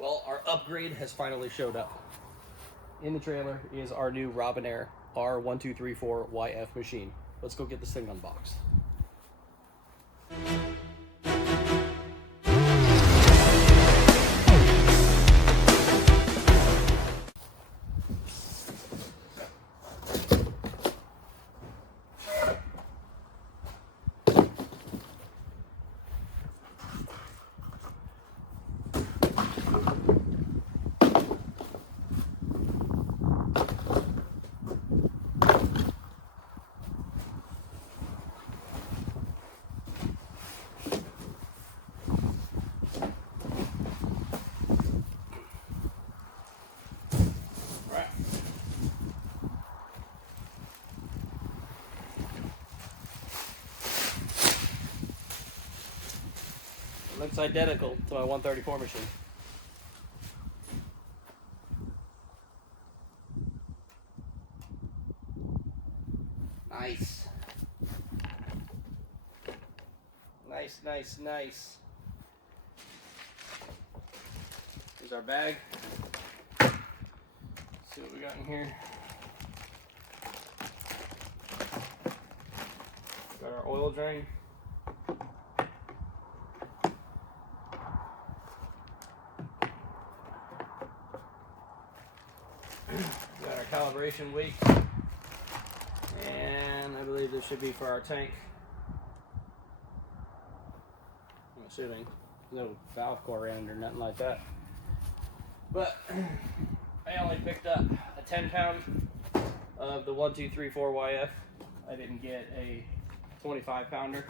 Well, our upgrade has finally showed up. In the trailer is our new Robinair R1234YF machine. Let's go get this thing unboxed. Looks identical to my 134 machine. Nice. Nice, nice, nice. Here's our bag. Let's see what we got in here. Got our oil drain. Got our calibration weight, and I believe this should be for our tank. I'm assuming no valve core in it or nothing like that. But I only picked up a 10-pound of the 1234YF. I didn't get a 25-pounder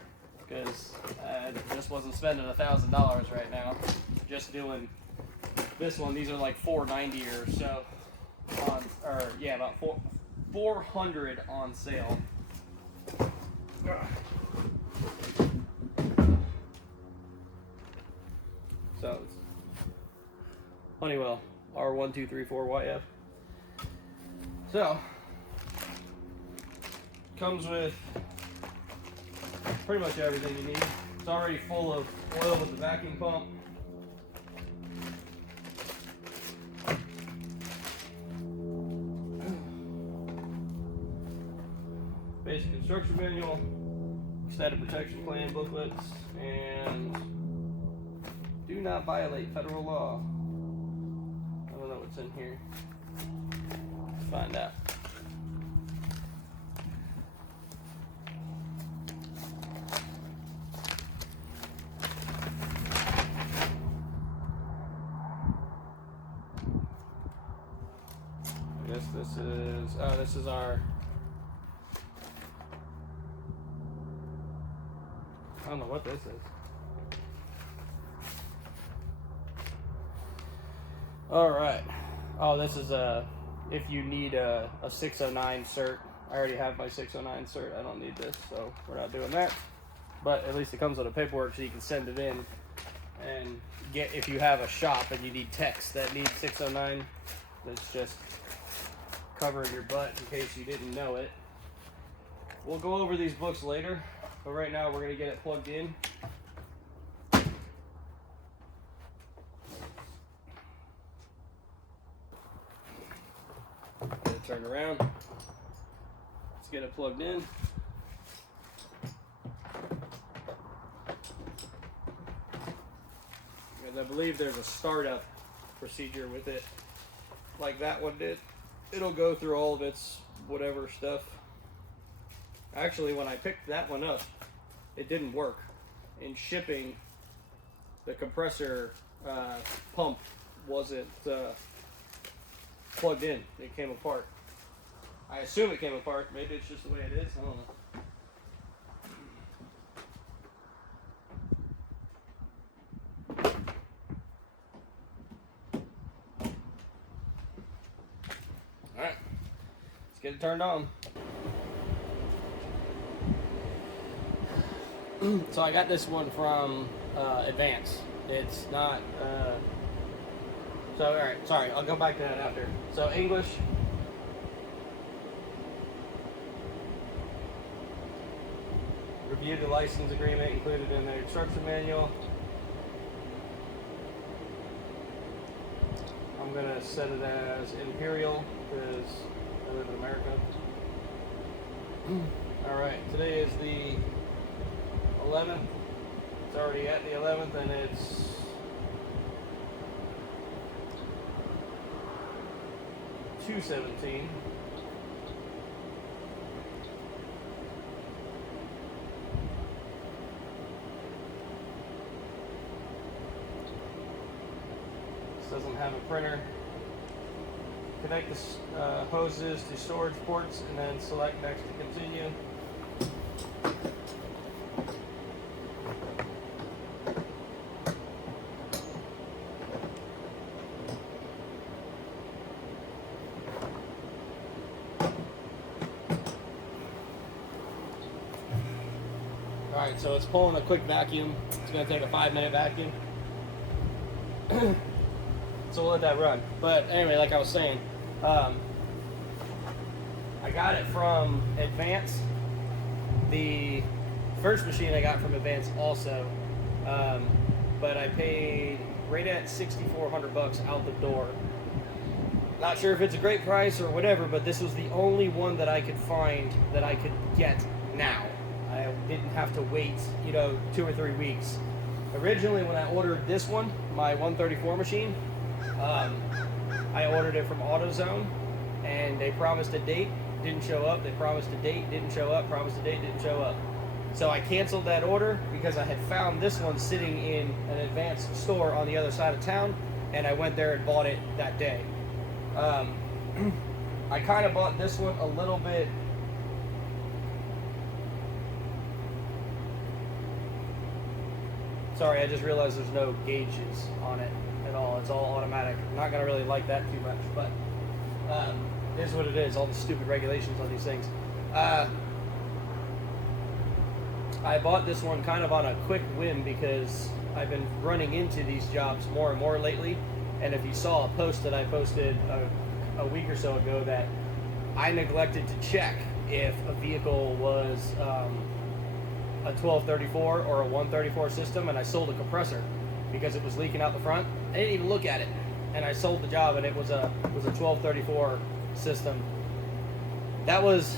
because I just wasn't spending $1,000 right now. Just doing this one. These are like $490 or so. About 400 on sale. So it's Honeywell R1234YF. So comes with pretty much everything you need. It's already full of oil with the vacuum pump. Basic instruction manual, static protection plan booklets, and do not violate federal law. I don't know what's in here. Let's find out. I guess this is our, I don't know what this is. All right. Oh, this is if you need a 609 cert. I already have my 609 cert. I don't need this, so we're not doing that. But at least it comes with a paperwork so you can send it in and get, if you have a shop and you need techs that need 609, that's just covering your butt in case you didn't know it. We'll go over these books later. But right now we're going to get it plugged in. Get it turned around. Let's get it plugged in. And I believe there's a startup procedure with it, like that one did. It'll go through all of its whatever stuff. Actually, when I picked that one up, it didn't work. In shipping, the compressor pump wasn't plugged in. It came apart. I assume it came apart. Maybe it's just the way it is. I don't know. Alright, let's get it turned on. So I got this one from Advance. It's not, so alright, sorry, I'll go back to that after. So English. Review the license agreement included in the instruction manual. I'm gonna set it as Imperial because I live in America. Alright, today is the 11th. It's already at the 11th and it's $2.17. Doesn't have a printer. Connect the hoses to storage ports and then select next to continue. Alright, so it's pulling a quick vacuum. It's going to take a 5-minute vacuum. So we'll let that run. But anyway, like I was saying, I got it from Advance. The first machine I got from Advance also, but I paid right at $6,400 out the door. Not sure if it's a great price or whatever, but this was the only one that I could find that I could get now. I didn't have to wait, 2 or 3 weeks. Originally, when I ordered this one, my 134 machine, I ordered it from AutoZone, and they promised a date, didn't show up. They promised a date, didn't show up. Promised a date, didn't show up. So I canceled that order because I had found this one sitting in an Advance store on the other side of town, and I went there and bought it that day. I kind of bought this one a little bit. Sorry, I just realized there's no gauges on it at all. It's all automatic. I'm not going to really like that too much, but it is what it is, all the stupid regulations on these things. I bought this one kind of on a quick whim because I've been running into these jobs more and more lately, and if you saw a post that I posted a week or so ago that I neglected to check if a vehicle was a 1234 or a 134 system, and I sold a compressor because it was leaking out the front. I didn't even look at it, and I sold the job, and it was a 1234 system. That was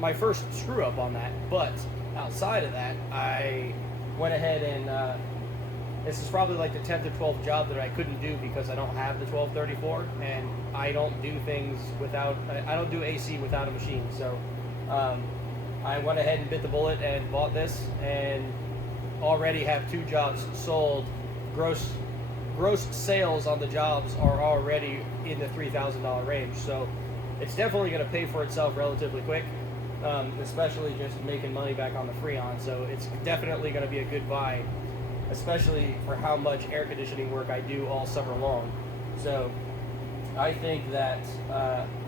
my first screw up on that, but outside of that, I went ahead and this is probably like the 10th or 12th job that I couldn't do because I don't have the 1234, and I don't do things without, I don't do AC without a machine. So I went ahead and bit the bullet and bought this, and already have 2 jobs sold. Gross sales on the jobs are already in the $3,000 range, so it's definitely going to pay for itself relatively quick, especially just making money back on the Freon. So it's definitely going to be a good buy, especially for how much air conditioning work I do all summer long. So I think that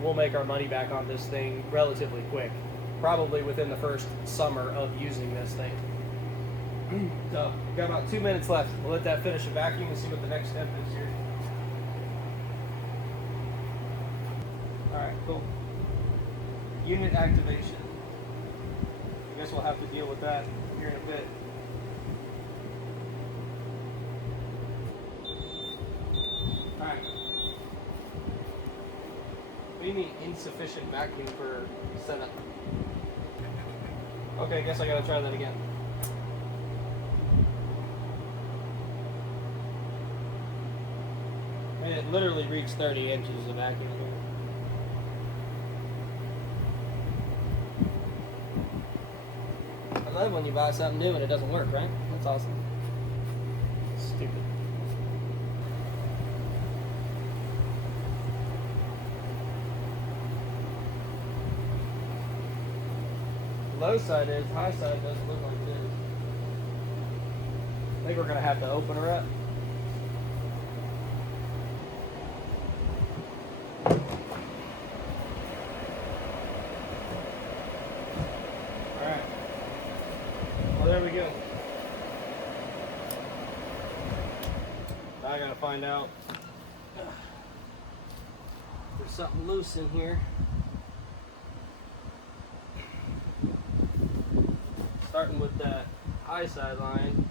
we'll make our money back on this thing relatively quick, probably within the first summer of using this thing. So we've got about 2 minutes left. We'll let that finish the vacuum and see what the next step is here. Alright, cool. Unit activation. I guess we'll have to deal with that here in a bit. Alright. What do you mean insufficient vacuum for setup? Okay, I guess I gotta try that again. I mean, it literally reached 30 inches of vacuum here. I love when you buy something new and it doesn't work, right? That's awesome. Stupid. The low side is, high side doesn't look like this. I think we're going to have to open her up. Alright. Well, there we go. Now I got to find out if there's something loose in here. Starting with that high side line.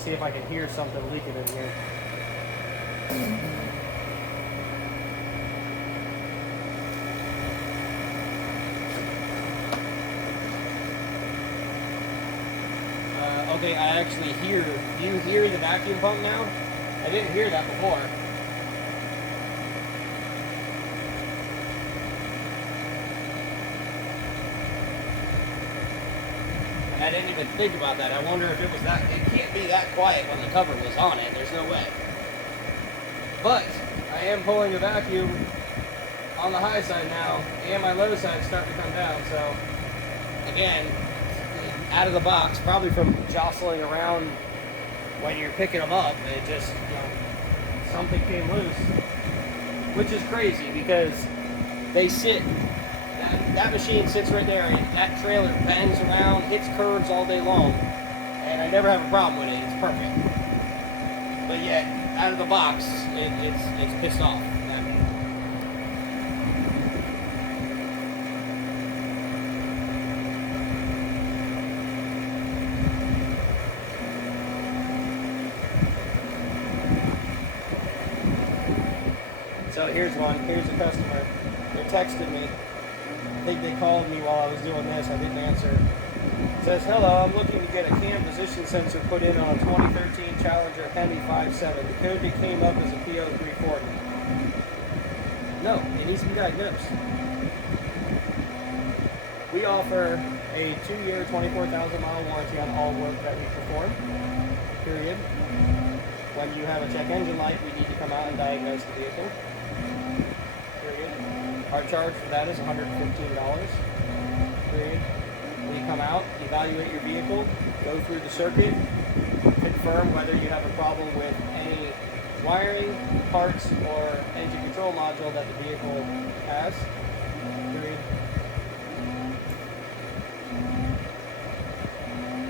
to see if I can hear something leaking in here. Okay, I actually hear. Do you hear the vacuum pump now? I didn't hear that before. And I didn't even think about that. I wonder if it was that. It can't be that quiet when the cover was on it. There's no way. But I am pulling the vacuum on the high side now, and my low side is starting to come down. So again, out of the box, probably from jostling around when you're picking them up, it just, something came loose, which is crazy because they sit, that machine sits right there, and that trailer bangs around, hits curves all day long, and I never have a problem with it. It's perfect. But yet, out of the box, it's pissed off. So here's one. Here's a customer. They texted me. I think they called me while I was doing this. I didn't answer. It says, hello, I'm looking to get a cam position sensor put in on a 2013 Challenger Hemi 5.7. The code that came up is a PO340. No, it needs to be diagnosed. We offer a 2-year, 24,000 mile warranty on all work that we perform. Period. When you have a check engine light, we need to come out and diagnose the vehicle. Period. Our charge for that is $115. Period. We come out, evaluate your vehicle, go through the circuit, confirm whether you have a problem with any wiring, parts, or engine control module that the vehicle has. Period.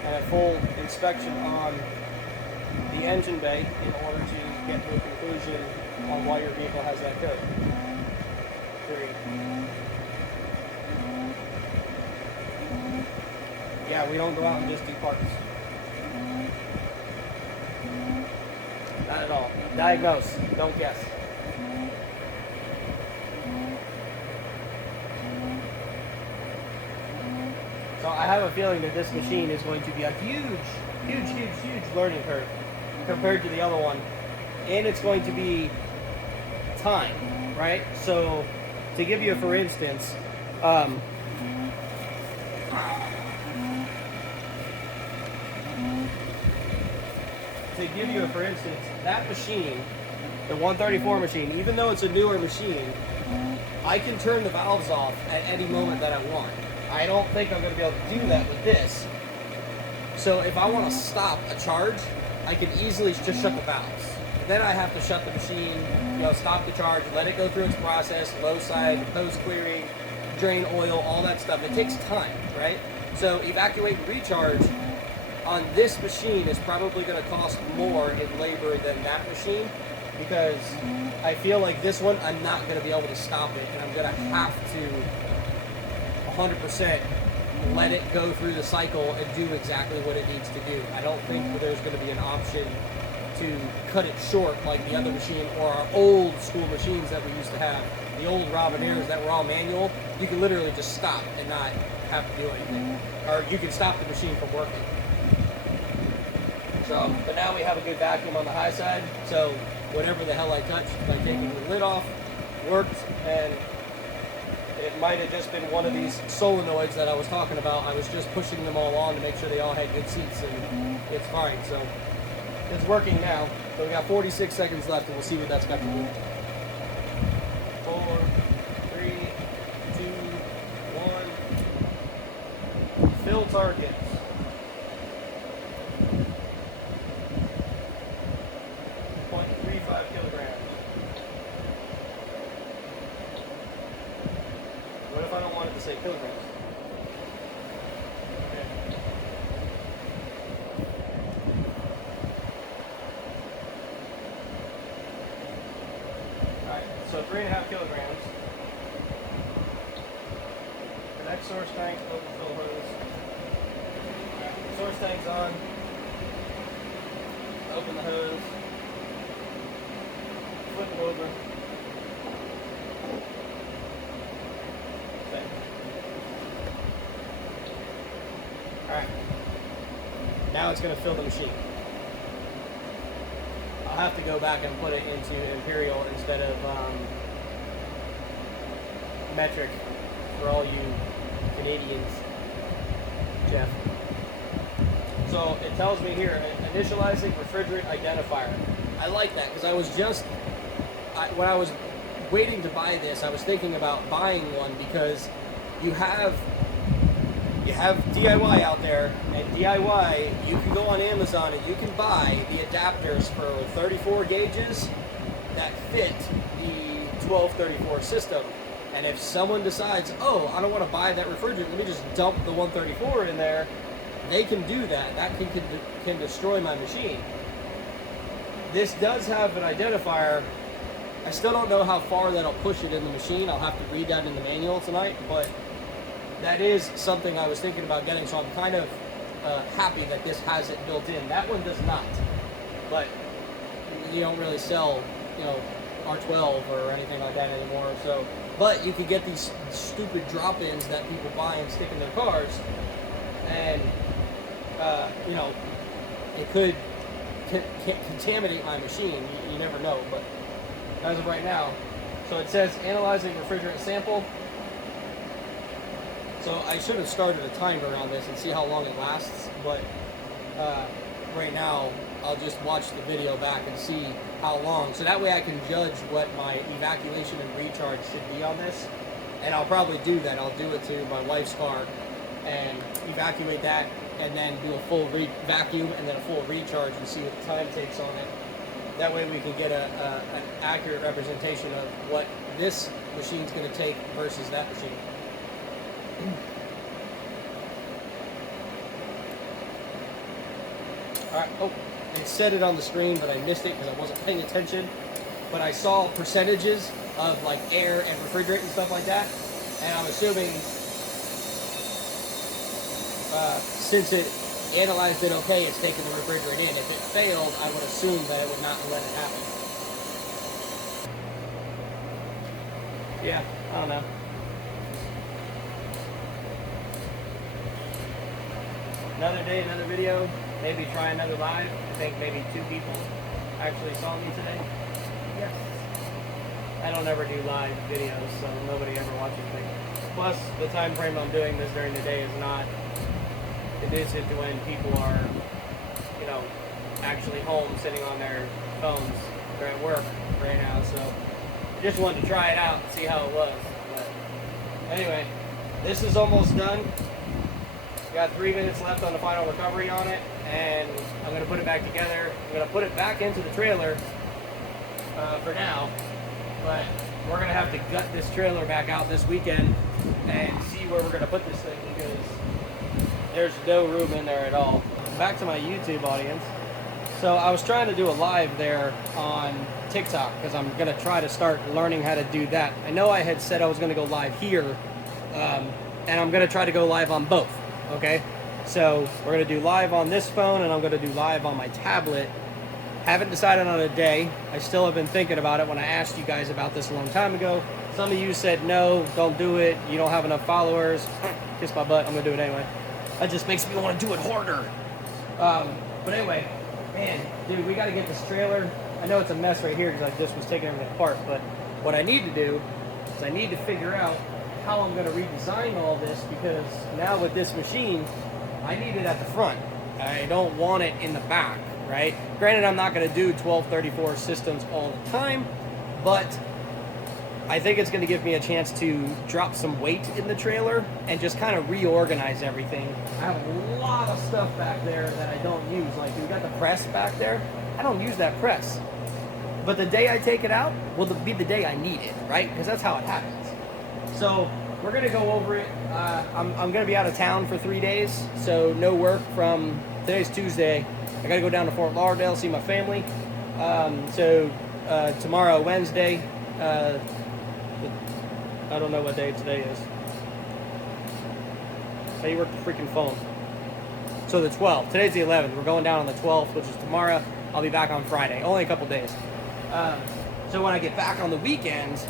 And a full inspection on the engine bay in order to get to a conclusion on why your vehicle has that code. Period. Yeah, we don't go out and just do parts. Not at all. Diagnose, don't guess. So I have a feeling that this machine is going to be a huge learning curve compared to the other one, and it's going to be time, right? So to give you a for instance, that machine, the 134 machine, even though it's a newer machine, I can turn the valves off at any moment that I want. I don't think I'm going to be able to do that with this. So if I want to stop a charge, I can easily just shut the valves. Then I have to shut the machine, stop the charge, let it go through its process, low side, hose clearing, drain oil, all that stuff. It takes time, right? So evacuate and recharge on this machine is probably going to cost more in labor than that machine, because I feel like this one, I'm not going to be able to stop it, and I'm going to have to 100% let it go through the cycle and do exactly what it needs to do. I don't think there's going to be an option to cut it short like the other machine or our old school machines that we used to have. The old Robinairs that were all manual, you can literally just stop and not have to do anything. Or you can stop the machine from working. So, but now we have a good vacuum on the high side, so whatever the hell I touched by taking the lid off worked, and it might have just been one of these solenoids that I was talking about. I was just pushing them all on to make sure they all had good seats, and it's fine. So it's working now. So we got 46 seconds left, and we'll see what that's got to do. 4, 3, 2, 1. Fill targets. 0.35 kilograms. What if I don't want it to say kilograms? Okay. Alright, so 3.5 kilograms. The next source tank, overfill hose. Alright, source tank's on. it over. Okay. Alright. Now it's going to fill the machine. I'll have to go back and put it into Imperial instead of metric for all you Canadians, Jeff. So it tells me here, initializing refrigerant identifier. I like that because I was just, when I was waiting to buy this, I was thinking about buying one because you have DIY out there, and DIY, you can go on Amazon and you can buy the adapters for 34 gauges that fit the 1234 system. And if someone decides, oh, I don't want to buy that refrigerant, let me just dump the 134 in there, they can do that. That can destroy my machine. This does have an identifier. I still don't know how far that'll push it in the machine. I'll have to read that in the manual tonight, but that is something I was thinking about getting, so I'm kind of happy that this has it built in. That one does not, but you don't really sell, you know, R12 or anything like that anymore. So, but you could get these stupid drop-ins that people buy and stick in their cars, and you know, it could contaminate my machine. You never know, but as of right now, so it says analyzing refrigerant sample. So I should have started a timer on this and see how long it lasts, but right now I'll just watch the video back and see how long. So that way I can judge what my evacuation and recharge should be on this. And I'll probably do that. I'll do it to my wife's car and evacuate that, and then do a full vacuum and then a full recharge and see what the time takes on it. That way we can get an accurate representation of what this machine's going to take versus that machine. Alright, oh, it said it on the screen, but I missed it because I wasn't paying attention. But I saw percentages of like air and refrigerant and stuff like that, and I'm assuming since it analyzed it okay, it's taking the refrigerant in. If it failed, I would assume that it would not let it happen. Yeah, I don't know. Another day, another video, maybe try another live. I think maybe 2 people actually saw me today. Yes. I don't ever do live videos, so nobody ever watches me. Plus, the time frame I'm doing this during the day is not conducive to when people are, you know, actually home sitting on their phones. They're at work right now, so I just wanted to try it out and see how it was. But anyway, this is almost done. Got 3 minutes left on the final recovery on it, and I'm going to put it back together. I'm going to put it back into the trailer for now, but we're going to have to gut this trailer back out this weekend and see where we're going to put this thing, because there's no room in there at all. Back to my YouTube audience. So I was trying to do a live there on TikTok because I'm going to try to start learning how to do that. I know I had said I was going to go live here, and I'm going to try to go live on both. Okay, so we're going to do live on this phone, and I'm going to do live on my tablet. Haven't decided on a day. I still have been thinking about it when I asked you guys about this a long time ago. Some of you said, no, don't do it. You don't have enough followers. Kiss my butt. I'm going to do it anyway. That just makes me want to do it harder. But anyway, man, dude, we got to get this trailer. I know it's a mess right here because I just was taking everything apart, but what I need to do is I need to figure out how I'm going to redesign all this, because now with this machine, I need it at the front. I don't want it in the back, right? Granted, I'm not going to do 1234 systems all the time, but I think it's going to give me a chance to drop some weight in the trailer and just kind of reorganize everything. I have a lot of stuff back there that I don't use. Like, we got the press back there. I don't use that press. But the day I take it out will be the day I need it, right? Because that's how it happens. So we're going to go over it. I'm going to be out of town for 3 days, so no work from, today's Tuesday. I got to go down to Fort Lauderdale, see my family. So tomorrow, Wednesday, I don't know what day today is. How you work the freaking phone? So the 12th. Today's the 11th. We're going down on the 12th, which is tomorrow. I'll be back on Friday. Only a couple days. So when I get back on the weekends,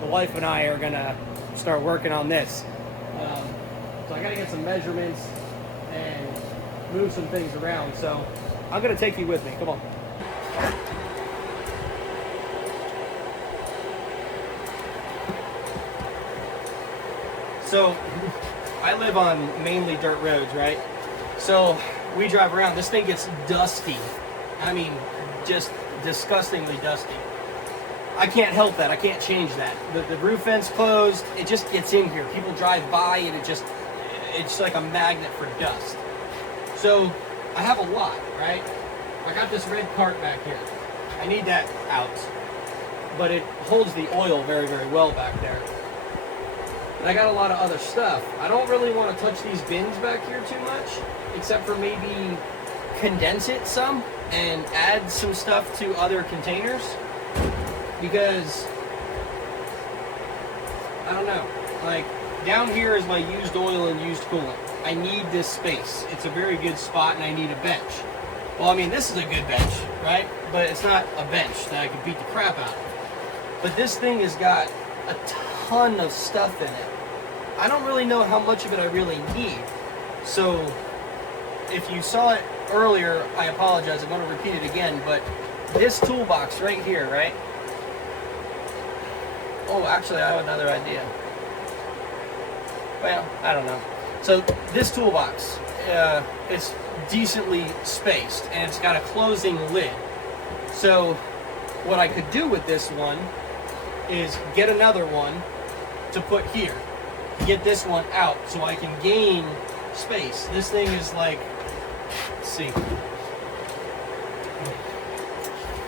the wife and I are gonna start working on this. So I gotta get some measurements and move some things around. So I'm gonna take you with me. Come on. So I live on mainly dirt roads, right? So we drive around. This thing gets dusty. I mean, just disgustingly dusty. I can't help that. I can't change that. The roof vent's closed. It just gets in here. People drive by and it's like a magnet for dust. So I have a lot, right? I got this red cart back here. I need that out. But it holds the oil very, very well back there. And I got a lot of other stuff. I don't really want to touch these bins back here too much, except for maybe condense it some and add some stuff to other containers. Because, I don't know, like down here is my used oil and used coolant. I need this space. It's a very good spot and I need a bench. Well, I mean, this is a good bench, right? But it's not a bench that I could beat the crap out of. But this thing has got a ton of stuff in it. I don't really know how much of it I really need. So, if you saw it earlier, I apologize. I'm going to repeat it again, but this toolbox right here, right? Oh, actually, I have another idea. Well, I don't know. So this toolbox, it's decently spaced, and it's got a closing lid. So what I could do with this one is get another one to put here. Get this one out so I can gain space. This thing is like, let's see.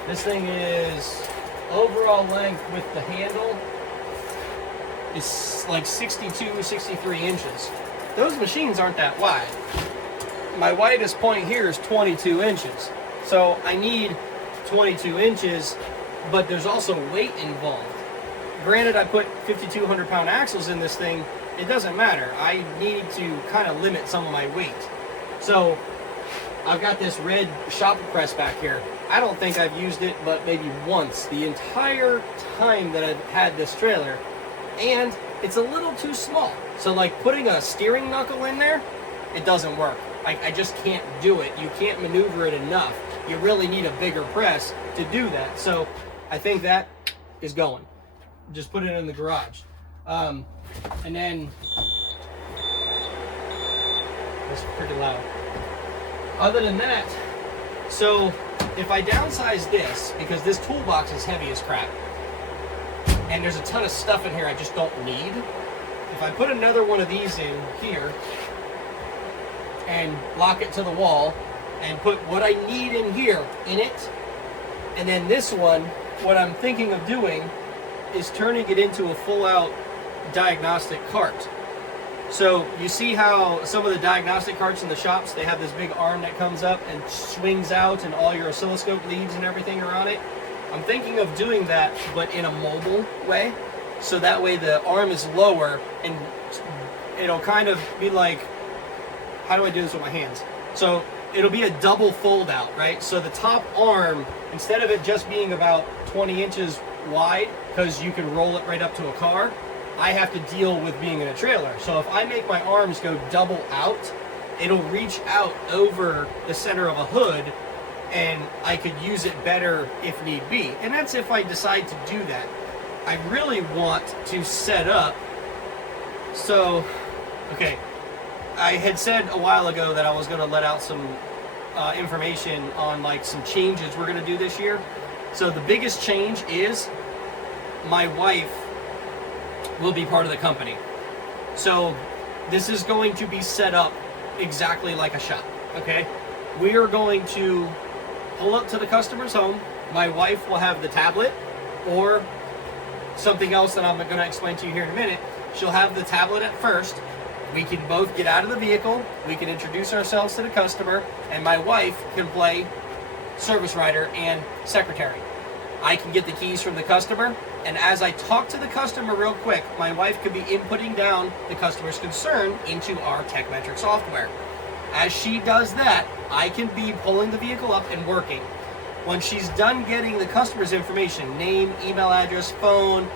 This thing is overall length with the handle is like 62, 63 inches. Those machines aren't that wide. My widest point here is 22 inches. So I need 22 inches, but there's also weight involved. Granted, I put 5,200 pound axles in this thing. It doesn't matter. I need to kind of limit some of my weight. So I've got this red shopper press back here. I don't think I've used it but maybe once the entire time that I've had this trailer, and it's a little too small. So like putting a steering knuckle in there, it doesn't work. I just can't do it. You can't maneuver it enough. You really need a bigger press to do that. So I think that is going. Just put it in the garage. And then, that's pretty loud. Other than that, so if I downsize this, because this toolbox is heavy as crap, and there's a ton of stuff in here I just don't need, if I put another one of these in here, and lock it to the wall, and put what I need in here in it, and then this one, what I'm thinking of doing is turning it into a full-out diagnostic cart. So you see how some of the diagnostic carts in the shops, they have this big arm that comes up and swings out and all your oscilloscope leads and everything are on it? I'm thinking of doing that, but in a mobile way. So that way the arm is lower and it'll kind of be like, how do I do this with my hands? So it'll be a double fold out, right? So the top arm, instead of it just being about 20 inches wide, because you can roll it right up to a car, I have to deal with being in a trailer. So if I make my arms go double out, it'll reach out over the center of a hood and I could use it better if need be. And that's if I decide to do that. I really want to set up, so, okay, I had said a while ago that I was going to let out some information on like some changes we're going to do this year. So the biggest change is my wife will be part of the company. So this is going to be set up exactly like a shop, okay? We are going to pull up to the customer's home. My wife will have the tablet or something else that I'm going to explain to you here in a minute. She'll have the tablet at first. We can both get out of the vehicle. We can introduce ourselves to the customer, and my wife can play service writer and secretary. I can get the keys from the customer, and as I talk to the customer real quick, my wife could be inputting down the customer's concern into our TechMetric software. As she does that, I can be pulling the vehicle up and working. When she's done getting the customer's information, name, email address, phone,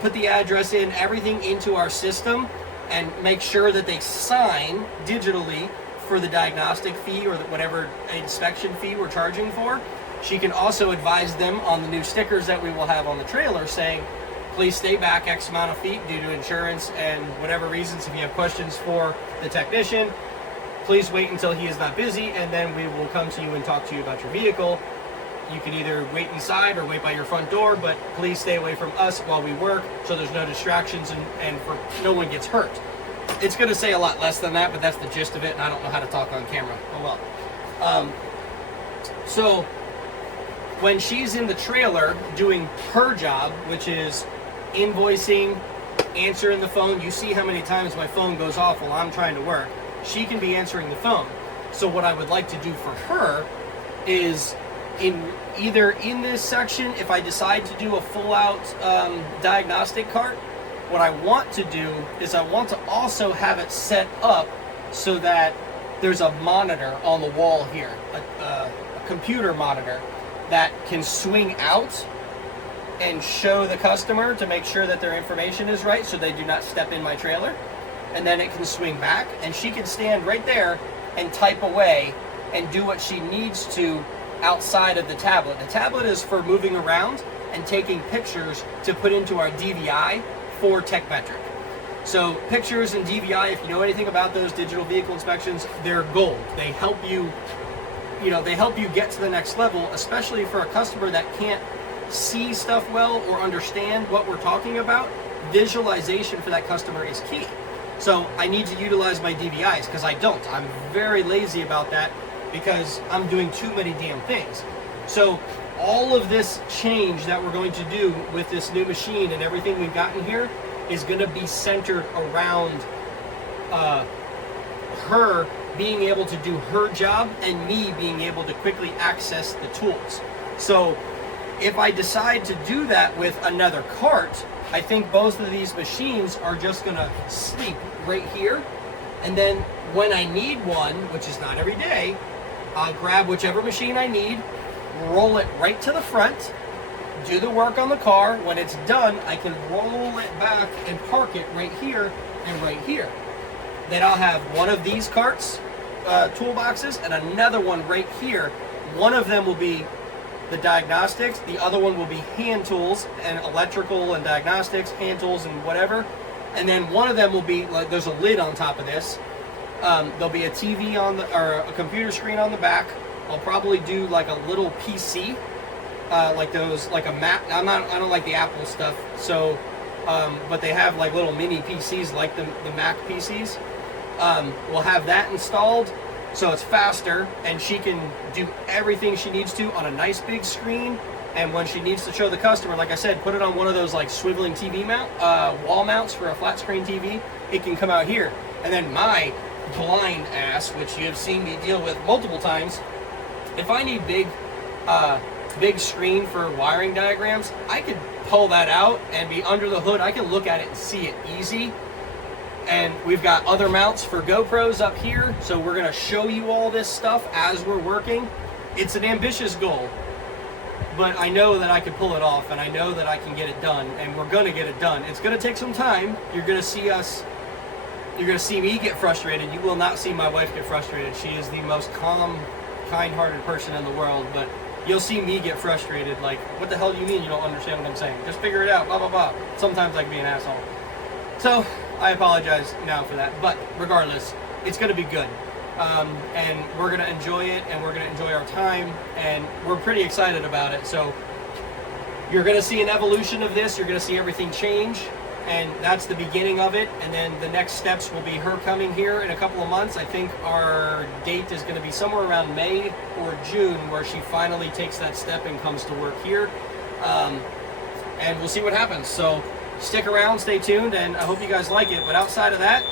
put the address in, everything into our system, and make sure that they sign digitally for the diagnostic fee or whatever inspection fee we're charging for, she can also advise them on the new stickers that we will have on the trailer saying, please stay back X amount of feet due to insurance and whatever reasons. If you have questions for the technician, please wait until he is not busy, and then we will come to you and talk to you about your vehicle. You can either wait inside or wait by your front door, but please stay away from us while we work so there's no distractions and for no one gets hurt. It's going to say a lot less than that, but that's the gist of it, and I don't know how to talk on camera. Oh well. So when she's in the trailer doing her job, which is invoicing, answering the phone, you see how many times my phone goes off while I'm trying to work. She can be answering the phone. So what I would like to do for her is either in this section, if I decide to do a full-out diagnostic cart, what I want to do is I want to also have it set up so that there's a monitor on the wall here, a computer monitor that can swing out and show the customer to make sure that their information is right so they do not step in my trailer. And then it can swing back and she can stand right there and type away and do what she needs to outside of the tablet. The tablet is for moving around and taking pictures to put into our DVI for TechMetric. So pictures and DVI, if you know anything about those digital vehicle inspections, they're gold. They help you, they help you get to the next level, especially for a customer that can't see stuff well or understand what we're talking about. Visualization for that customer is key. So I need to utilize my DVIs because I don't. I'm very lazy about that because I'm doing too many damn things. So all of this change that we're going to do with this new machine and everything we've gotten here is going to be centered around her being able to do her job and me being able to quickly access the tools. So if I decide to do that with another cart, I think both of these machines are just going to sleep right here. And then when I need one, which is not every day, I'll grab whichever machine I need, roll it right to the front, do the work on the car. When it's done, I can roll it back and park it right here and right here. Then I'll have one of these carts, toolboxes, and another one right here. One of them will be the diagnostics, the other one will be hand tools and electrical and diagnostics, hand tools and whatever. And then one of them will be, like, there's a lid on top of this. There'll be a TV on the, or a computer screen on the back. I'll probably do like a little PC, like those, like a Mac. I don't like the Apple stuff. So, but they have like little mini PCs like the Mac PCs. We'll have that installed so it's faster and she can do everything she needs to on a nice big screen. And when she needs to show the customer, like I said, put it on one of those like swiveling TV mount, wall mounts for a flat screen TV. It can come out here. And then my blind ass, which you have seen me deal with multiple times, if I need big screen for wiring diagrams, I could pull that out and be under the hood. I can look at it and see it easy. And we've got other mounts for GoPros up here, so we're going to show you all this stuff as we're working. It's an ambitious goal, but I know that I can pull it off, and I know that I can get it done, and we're going to get it done. It's going to take some time. You're going to see me get frustrated. You will not see my wife get frustrated. She is the most calm, kind-hearted person in the world, but you'll see me get frustrated, like, what the hell do you mean you don't understand what I'm saying? Just figure it out, blah, blah, blah. Sometimes I can be an asshole. So, I apologize now for that, but regardless, it's going to be good. And we're going to enjoy it, and we're going to enjoy our time, and we're pretty excited about it. So, you're going to see an evolution of this. You're going to see everything change, and that's the beginning of it. And then the next steps will be her coming here in a couple of months. I think our date is going to be somewhere around May or June, where she finally takes that step and comes to work here. And we'll see what happens. So, stick around, stay tuned, and I hope you guys like it. But outside of that,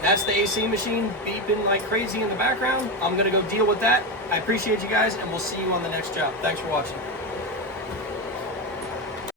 that's the AC machine beeping like crazy in the background. I'm going to go deal with that. I appreciate you guys, and we'll see you on the next job. Thanks for watching.